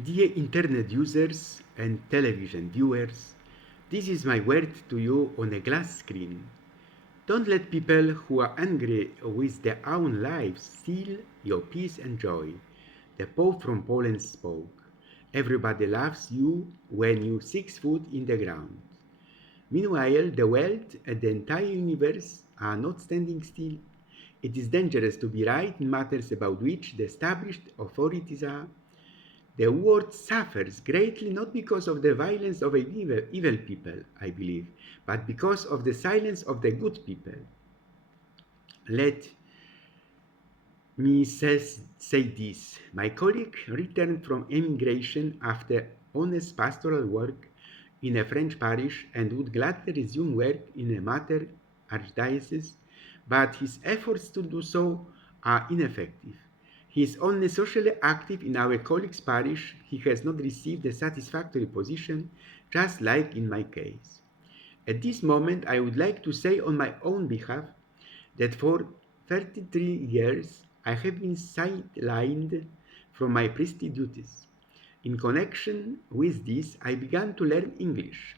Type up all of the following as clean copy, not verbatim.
Dear internet users and television viewers, this is my word to you on a glass screen. Don't let people who are angry with their own lives steal your peace and joy. The Pope from Poland spoke. Everybody loves you when you 6 foot in the ground. Meanwhile, the world and the entire universe are not standing still. It is dangerous to be right in matters about which the established authorities are. The world suffers greatly not because of the violence of evil people, I believe, but because of the silence of the good people. Let me say this. My colleague returned from emigration after honest pastoral work in a French parish and would gladly resume work in a mater archdiocese, but his efforts to do so are ineffective. He is only socially active in our colleague's parish. He has not received a satisfactory position, just like in my case. At this moment, I would like to say on my own behalf that for 33 years I have been sidelined from my priestly duties. In connection with this, I began to learn English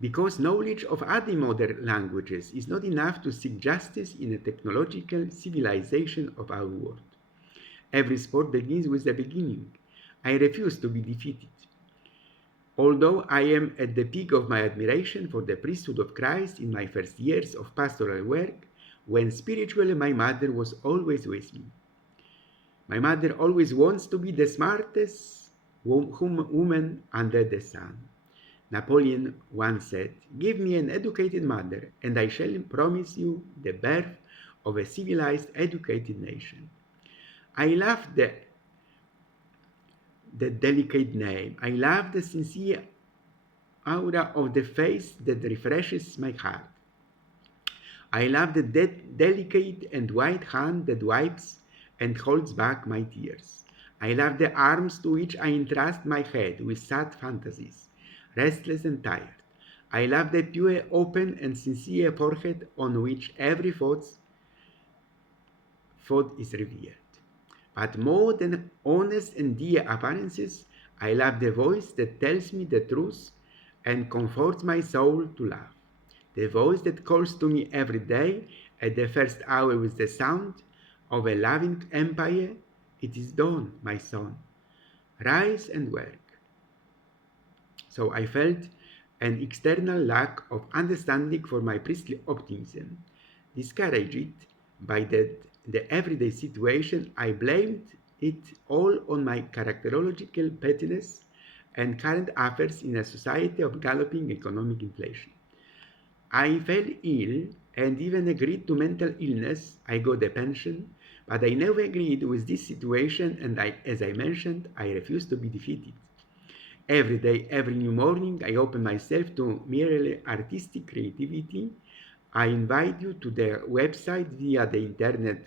because knowledge of other modern languages is not enough to seek justice in a technological civilization of our world. Every sport begins with the beginning. I refuse to be defeated. Although I am at the peak of my admiration for the priesthood of Christ in my first years of pastoral work, when spiritually my mother was always with me. My mother always wants to be the smartest woman under the sun. Napoleon once said, "Give me an educated mother, and I shall promise you the birth of a civilized, educated nation." I love the delicate name. I love the sincere aura of the face that refreshes my heart. I love the delicate and white hand that wipes and holds back my tears. I love the arms to which I entrust my head with sad fantasies, restless and tired. I love the pure, open, and sincere forehead on which every thought is revealed. But more than honest and dear appearances, I love the voice that tells me the truth and comforts my soul to love. The voice that calls to me every day at the first hour with the sound of a loving empire. It is dawn, my son. Rise and work. So I felt an external lack of understanding for my priestly optimism. Discouraged by the everyday situation, I blamed it all on my characterological pettiness and current affairs in a society of galloping economic inflation. I fell ill and even agreed to mental illness. I got a pension, but I never agreed with this situation, and as I mentioned, I refused to be defeated. Every day, every new morning, I open myself to merely artistic creativity. I invite you to their website via the internet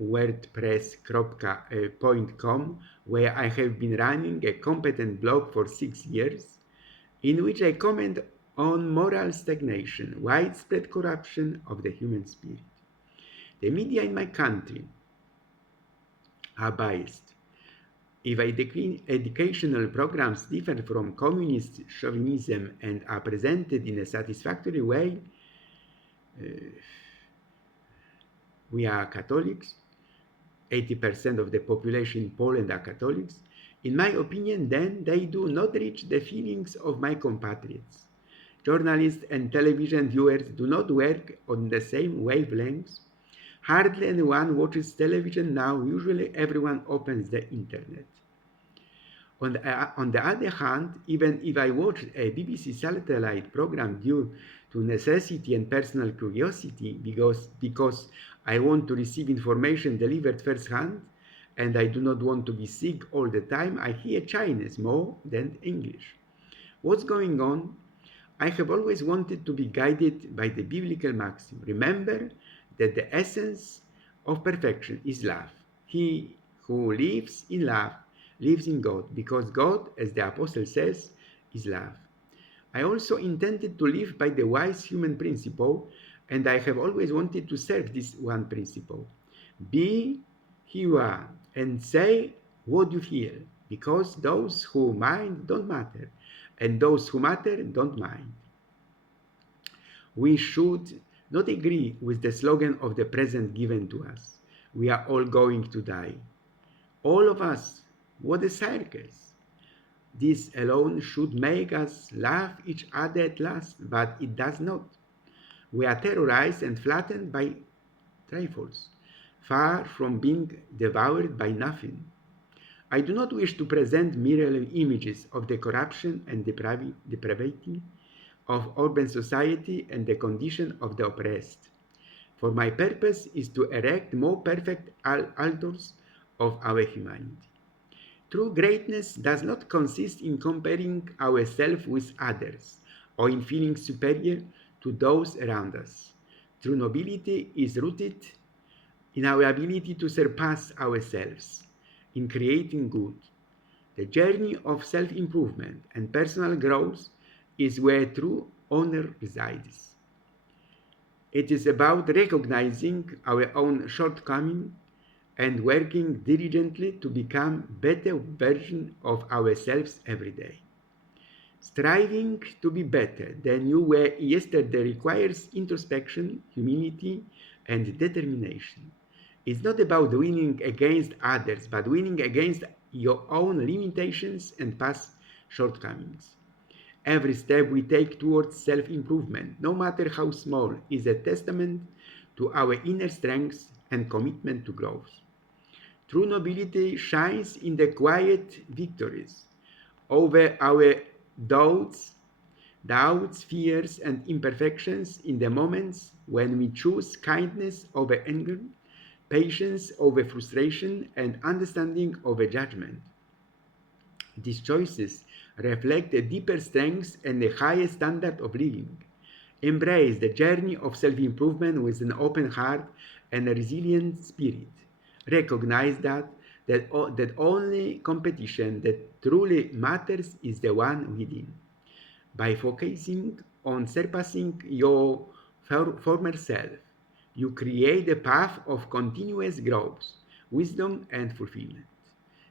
wordpress.com, where I have been running a competent blog for 6 years, in which I comment on moral stagnation, widespread corruption of the human spirit. The media in my country are biased. If educational programs differ from communist chauvinism and are presented in a satisfactory way, uh, we are Catholics, 80% of the population in Poland are Catholics. In my opinion, then they do not reach the feelings of my compatriots. Journalists and television viewers do not work on the same wavelengths. Hardly anyone watches television now, usually everyone opens the internet. On the other hand, even if I watched a BBC satellite program due to necessity and personal curiosity because I want to receive information delivered firsthand and I do not want to be sick all the time, I hear Chinese more than English. What's going on? I have always wanted to be guided by the biblical maxim. Remember that the essence of perfection is love. He who lives in love lives in God, because God, as the apostle says, is love. I also intended to live by the wise human principle, and I have always wanted to serve this one principle. Be who you are and say what you feel, because those who mind don't matter, and those who matter don't mind. We should not agree with the slogan of the present given to us. We are all going to die. All of us. What a circus! This alone should make us laugh each other at last, but it does not. We are terrorized and flattened by trifles, far from being devoured by nothing. I do not wish to present mere images of the corruption and depravity of urban society and the condition of the oppressed. For my purpose is to erect more perfect altars of our humanity. True greatness does not consist in comparing ourselves with others or in feeling superior to those around us. True nobility is rooted in our ability to surpass ourselves, in creating good. The journey of self-improvement and personal growth is where true honor resides. It is about recognizing our own shortcomings and working diligently to become better versions of ourselves every day. Striving to be better than you were yesterday requires introspection, humility, and determination. It's not about winning against others, but winning against your own limitations and past shortcomings. Every step we take towards self-improvement, no matter how small, is a testament to our inner strength and commitment to growth. True nobility shines in the quiet victories over our doubts, fears, and imperfections, in the moments when we choose kindness over anger, patience over frustration, and understanding over judgment. These choices reflect a deeper strength and a higher standard of living. Embrace the journey of self-improvement with an open heart and a resilient spirit. Recognize that only competition that truly matters is the one within. By focusing on surpassing your former self, you create a path of continuous growth, wisdom, and fulfillment.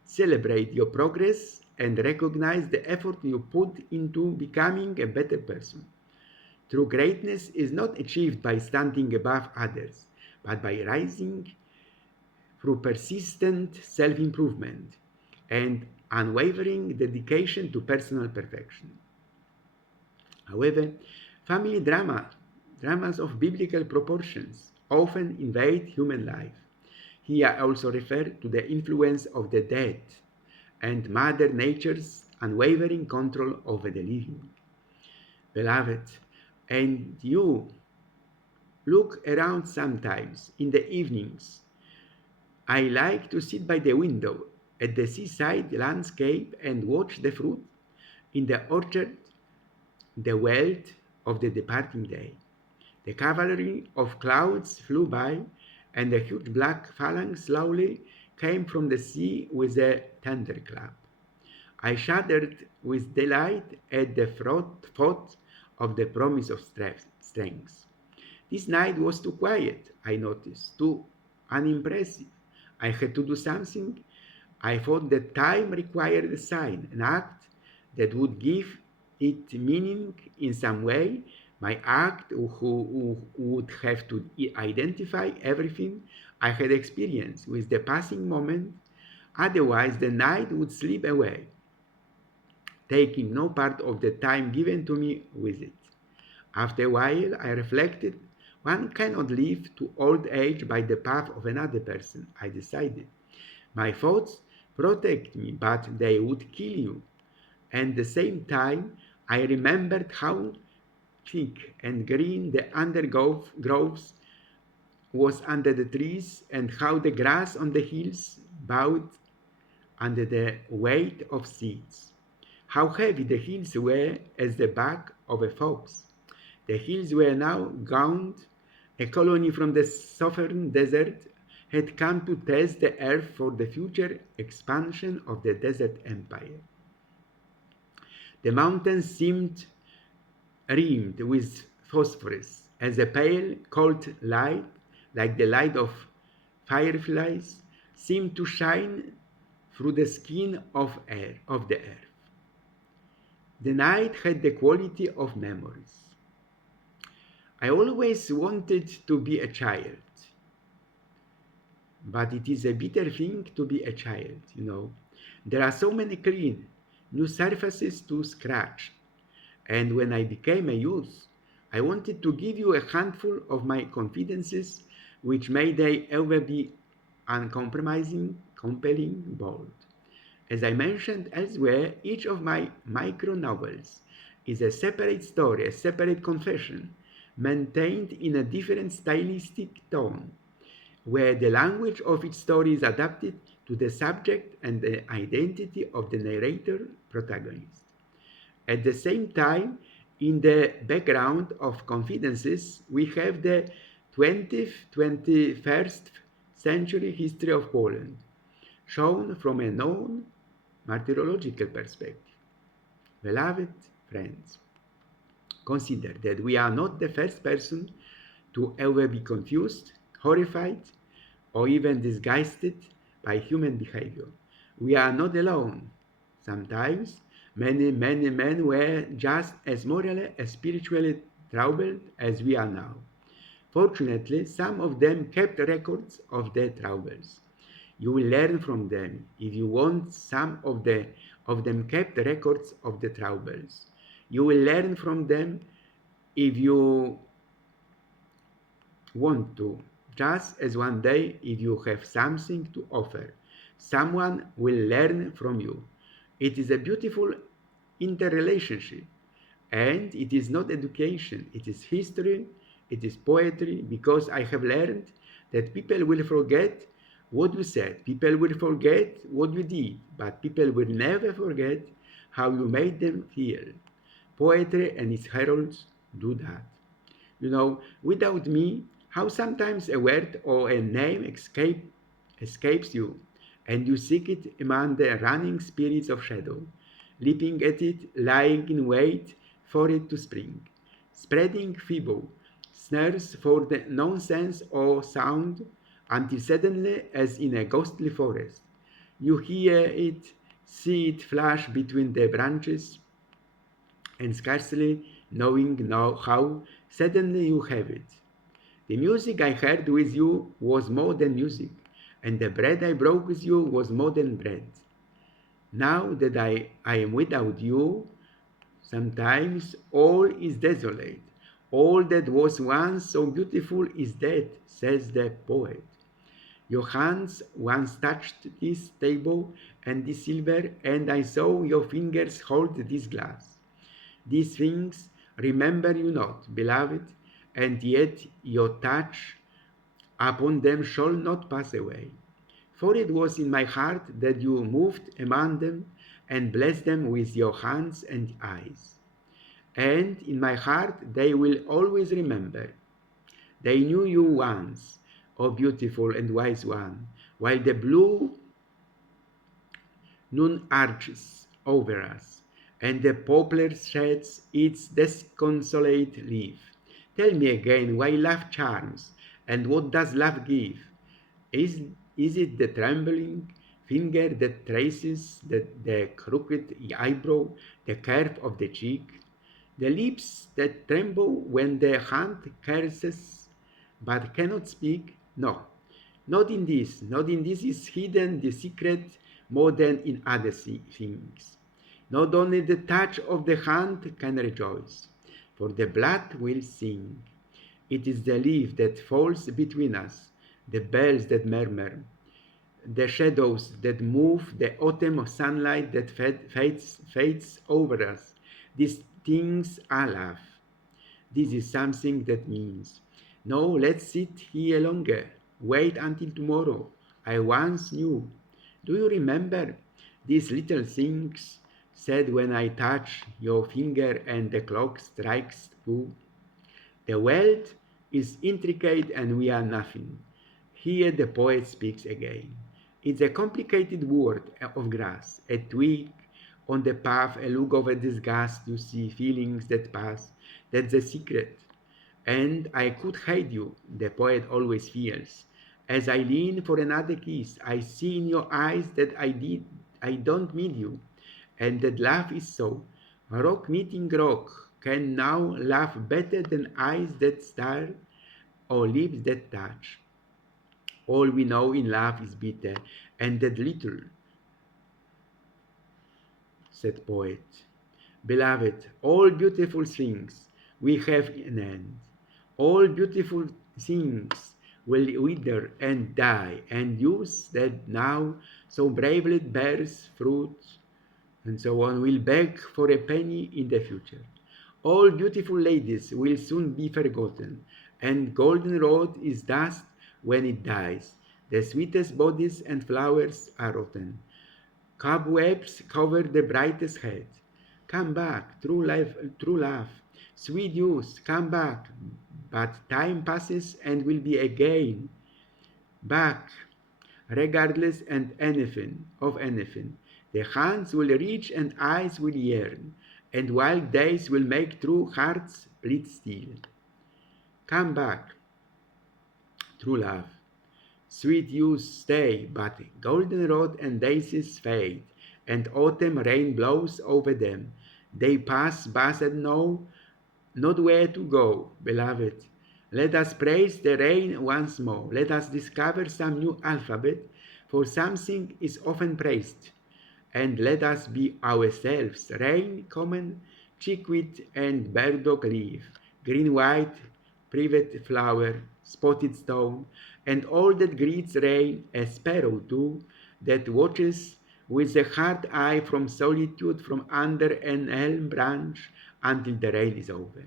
Celebrate your progress and recognize the effort you put into becoming a better person. True greatness is not achieved by standing above others, but by rising through persistent self-improvement and unwavering dedication to personal perfection. However, family dramas of biblical proportions, often invade human life. Here I also refer to the influence of the dead and Mother Nature's unwavering control over the living. Beloved, and you look around sometimes in the evenings. I like to sit by the window at the seaside landscape and watch the fruit in the orchard, the wealth of the departing day. The cavalry of clouds flew by, and the huge black phalanx slowly came from the sea with a thunderclap. I shuddered with delight at the thought of the promise of strength. This night was too quiet, I noticed, too unimpressive. I had to do something. I thought that time required a sign, an act that would give it meaning in some way. My act who would have to identify everything I had experienced with the passing moment, otherwise the night would slip away, taking no part of the time given to me with it. After a while, I reflected, one cannot live to old age by the path of another person, I decided. My thoughts protect me, but they would kill you. And at the same time, I remembered how thick and green the undergrowth was under the trees, and how the grass on the hills bowed under the weight of seeds. How heavy the hills were as the back of a fox. The hills were now gaunt. A colony from the southern desert had come to test the earth for the future expansion of the desert empire. The mountains seemed rimmed with phosphorus, as a pale, cold light, like the light of fireflies, seemed to shine through the skin of the earth. The night had the quality of memories. I always wanted to be a child, but it is a bitter thing to be a child, you know. There are so many clean, new surfaces to scratch. And when I became a youth, I wanted to give you a handful of my confidences, which may they ever be uncompromising, compelling, bold. As I mentioned elsewhere, each of my micro novels is a separate story, a separate confession, maintained in a different stylistic tone, where the language of each story is adapted to the subject and the identity of the narrator protagonist. At the same time, in the background of Confidences, we have the 20th, 21st century history of Poland, shown from a known martyrological perspective. Beloved friends, consider that we are not the first person to ever be confused, horrified, or even disgusted by human behavior. We are not alone. Sometimes many men were just as morally and spiritually troubled as we are now. Fortunately, some of them kept records of their troubles. You will learn from them if you want. Some of them kept records of the troubles. You will learn from them if you want to. Just as one day, if you have something to offer, someone will learn from you. It is a beautiful interrelationship, and it is not education, it is history, it is poetry, because I have learned that people will forget what you said, people will forget what you did, but people will never forget how you made them feel. Poetry and its heralds do that. You know, without me, how sometimes a word or a name escapes you, and you seek it among the running spirits of shadow, leaping at it, lying in wait for it to spring, spreading feeble snares for the nonsense or sound, until suddenly, as in a ghostly forest, you hear it, see it flash between the branches, and scarcely knowing how, suddenly you have it. The music I heard with you was more than music, and the bread I broke with you was more than bread. Now that I am without you, sometimes all is desolate. All that was once so beautiful is dead, says the poet. Your hands once touched this table and this silver, and I saw your fingers hold this glass. These things remember you not, beloved, and yet your touch upon them shall not pass away. For it was in my heart that you moved among them and blessed them with your hands and eyes. And in my heart they will always remember. They knew you once, O beautiful and wise one, while the blue noon arches over us, and the poplar sheds its disconsolate leaf. Tell me again why love charms, and what does love give? Is, is it the trembling finger that traces the crooked eyebrow, the curve of the cheek, the lips that tremble when the hand curses but cannot speak? No, not in this. Not in this is hidden the secret more than in other things. Not only the touch of the hand can rejoice, for the blood will sing. It is the leaf that falls between us, the bells that murmur, the shadows that move, the autumn of sunlight that fades over us. These things are love. This is something that means, no, let's sit here longer. Wait until tomorrow. I once knew. Do you remember these little things said when I touch your finger and the clock strikes 2? The world is intricate and we are nothing. Here the poet speaks again. It's a complicated world of grass, a twig on the path, a look of a disgust you see, feelings that pass. That's the secret. And I could hate you, the poet always feels, As I lean for another kiss, I see in your eyes that I don't mean you, and that love is so. Rock meeting rock can now laugh better than eyes that stare or lips that touch. All we know in love is bitter, and that little, said poet. Beloved, all beautiful things we have in end. All beautiful things will wither and die, and youth that now so bravely bears fruit, and so on, will beg for a penny in the future. All beautiful ladies will soon be forgotten, and goldenrod is dust when it dies. The sweetest bodies and flowers are rotten. Cobwebs cover the brightest head. Come back, true love, sweet youth, come back. But time passes and will be again back, regardless and anything of anything. The hands will reach and eyes will yearn, and wild days will make true hearts bleed still. Come back, true love. Sweet youth stay, but goldenrod and daisies fade, and autumn rain blows over them. They pass, and know not where to go, beloved. Let us praise the rain once more. Let us discover some new alphabet, for something is often praised. And let us be ourselves, rain, common, chickweed, and burdock leaf, green, white, privet flower, spotted stone, and all that greets rain, a sparrow too, that watches with a hard eye from solitude from under an elm branch until the rain is over.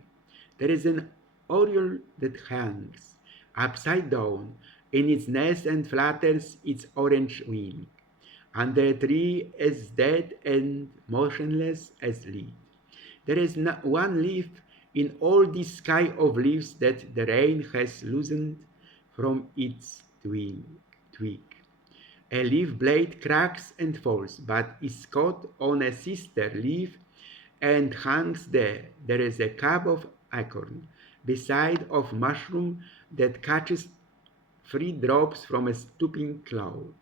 There is an oriole that hangs upside down in its nest and flutters its orange wing under a tree as dead and motionless as leaf. There is not one leaf in all this sky of leaves that the rain has loosened from its twig. A leaf blade cracks and falls, but is caught on a sister leaf and hangs there. There is a cup of acorn beside of mushroom that catches 3 drops from a stooping cloud.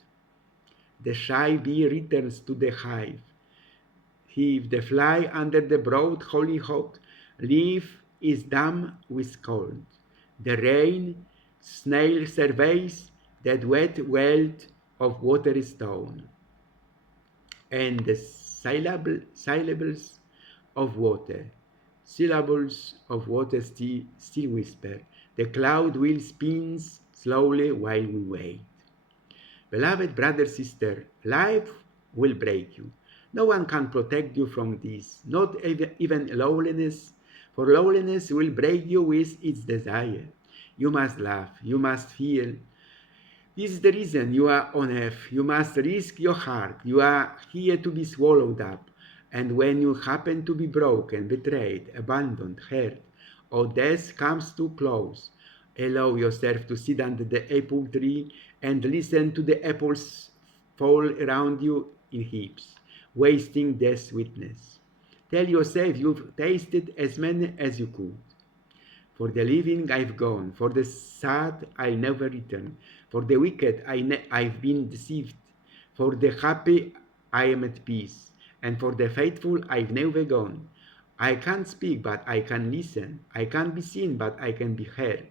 The shy bee returns to the hive. The fly under the broad hollyhock leaf is dumb with cold. The rain snail surveys that wet wealth of watery stone, and the of water, syllables of water still whisper. The cloud wheel spins slowly while we wait. Beloved brother, sister, life will break you. No one can protect you from this, not even loneliness, for loneliness will break you with its desire. You must laugh, you must feel. This is the reason you are on earth. You must risk your heart. You are here to be swallowed up. And when you happen to be broken, betrayed, abandoned, hurt, or death comes too close, allow yourself to sit under the apple tree and listen to the apples fall around you in heaps, wasting their sweetness. Tell yourself you've tasted as many as you could. For the living I've gone, for the sad I'll never return, for the wicked I've been deceived, for the happy I am at peace, and for the faithful I've never gone. I can't speak, but I can listen. I can't be seen, but I can be heard.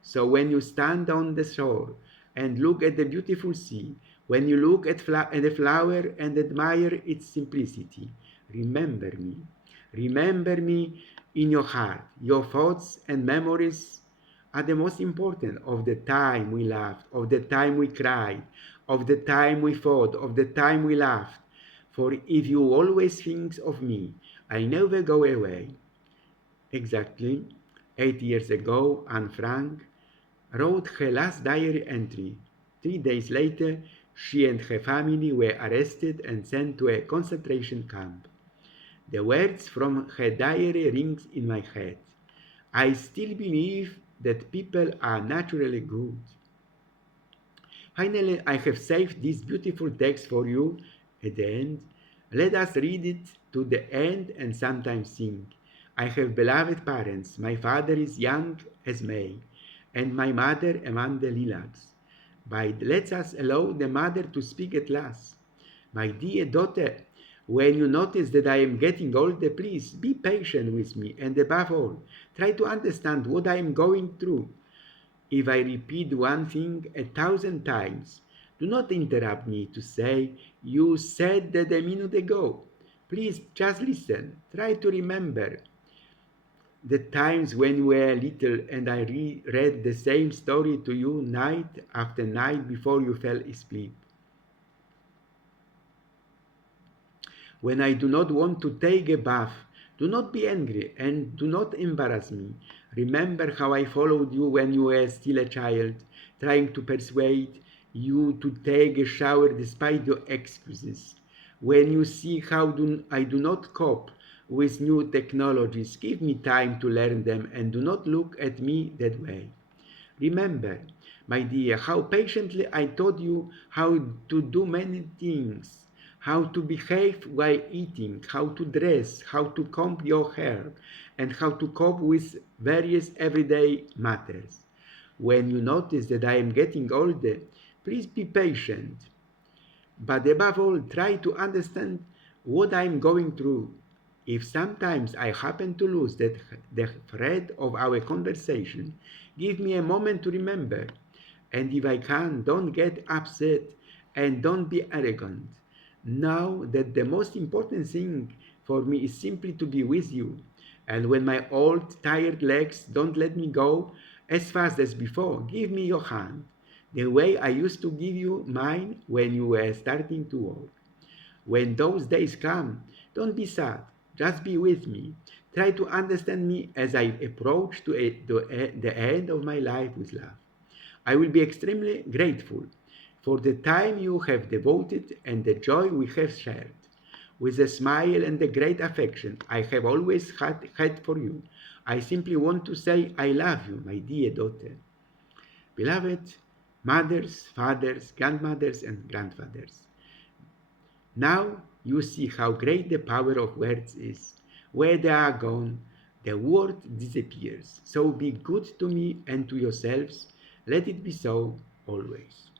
So when you stand on the shore and look at the beautiful sea, when you look at the flower and admire its simplicity, remember me. Remember me in your heart. Your thoughts and memories are the most important of the time we laughed, of the time we cried, of the time we fought, of the time we laughed. For if you always think of me, I'll never go away. Exactly 8 years ago, Anne Frank wrote her last diary entry. 3 days later, she and her family were arrested and sent to a concentration camp. The words from her diary ring in my head. I still believe that people are naturally good. Finally, I have saved this beautiful text for you at the end. Let us read it to the end and sometimes sing. I have beloved parents. My father is young as May, and my mother among the lilacs. But let us allow the mother to speak at last. My dear daughter, when you notice that I am getting older, please be patient with me, and above all, try to understand what I am going through. If I repeat one thing 1,000 times, do not interrupt me to say, "You said that a minute ago." Please just listen. Try to remember the times when you were little and I read the same story to you night after night before you fell asleep. When I do not want to take a bath, do not be angry and do not embarrass me. Remember how I followed you when you were still a child, trying to persuade you to take a shower despite your excuses. When you see how I do not cope with new technologies, give me time to learn them and do not look at me that way. Remember, my dear, how patiently I taught you how to do many things, how to behave while eating, how to dress, how to comb your hair, and how to cope with various everyday matters. When you notice that I am getting older, please be patient. But above all, try to understand what I am going through. If sometimes I happen to lose the thread of our conversation, give me a moment to remember. And if I can, don't get upset and don't be arrogant. Know that the most important thing for me is simply to be with you. And when my old, tired legs don't let me go as fast as before, give me your hand, the way I used to give you mine when you were starting to walk. When those days come, don't be sad, just be with me. Try to understand me as I approach the end of my life with love. I will be extremely grateful for the time you have devoted and the joy we have shared. With a smile and a great affection I have always had for you, I simply want to say I love you, my dear daughter. Beloved mothers, fathers, grandmothers, and grandfathers, now you see how great the power of words is. Where they are gone, the word disappears. So be good to me and to yourselves. Let it be so always.